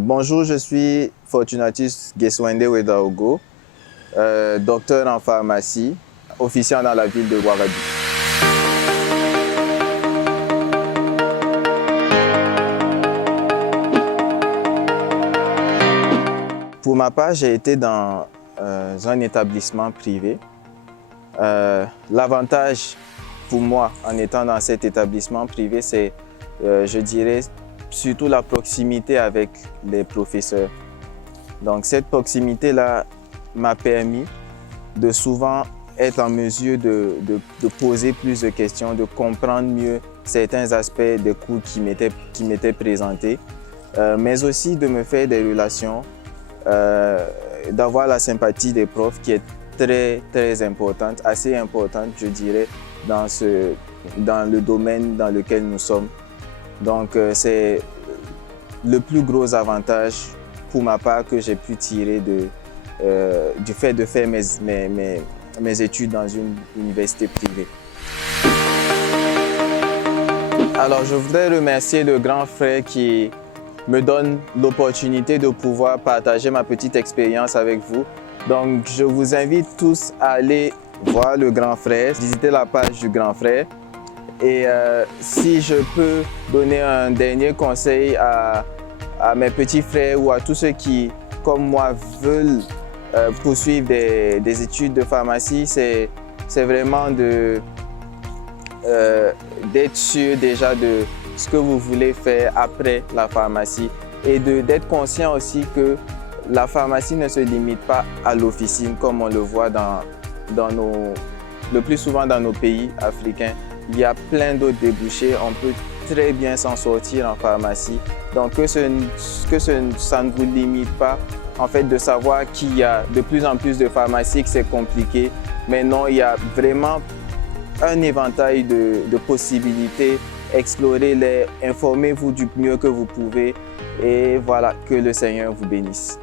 Bonjour, je suis Fortunatus Geswende Wedaogo, docteur en pharmacie, officiant dans la ville de Ouagadougou. Pour ma part, j'ai été dans un établissement privé. L'avantage pour moi en étant dans cet établissement privé, c'est, je dirais, surtout la proximité avec les professeurs. Donc cette proximité-là m'a permis de souvent être en mesure de poser plus de questions, de comprendre mieux certains aspects des cours qui m'étaient présentés, mais aussi de me faire des relations, d'avoir la sympathie des profs qui est très importante, assez importante je dirais, dans le domaine dans lequel nous sommes. Donc c'est le plus gros avantage pour ma part que j'ai pu tirer du fait de faire mes études dans une université privée. Alors je voudrais remercier le grand frère qui me donne l'opportunité de pouvoir partager ma petite expérience avec vous. Donc je vous invite tous à aller voir le grand frère, visiter la page du grand frère. Et si je peux donner un dernier conseil à mes petits frères ou à tous ceux qui, comme moi, veulent poursuivre des études de pharmacie, c'est vraiment d'être sûr déjà de ce que vous voulez faire après la pharmacie et d'être conscient aussi que la pharmacie ne se limite pas à l'officine comme on le voit le plus souvent dans nos pays africains. Il y a plein d'autres débouchés, on peut très bien s'en sortir en pharmacie. Donc que ça ne vous limite pas en fait de savoir qu'il y a de plus en plus de pharmacies, que c'est compliqué. Mais non, il y a vraiment un éventail de possibilités. Explorez-les, informez-vous du mieux que vous pouvez et voilà, que le Seigneur vous bénisse.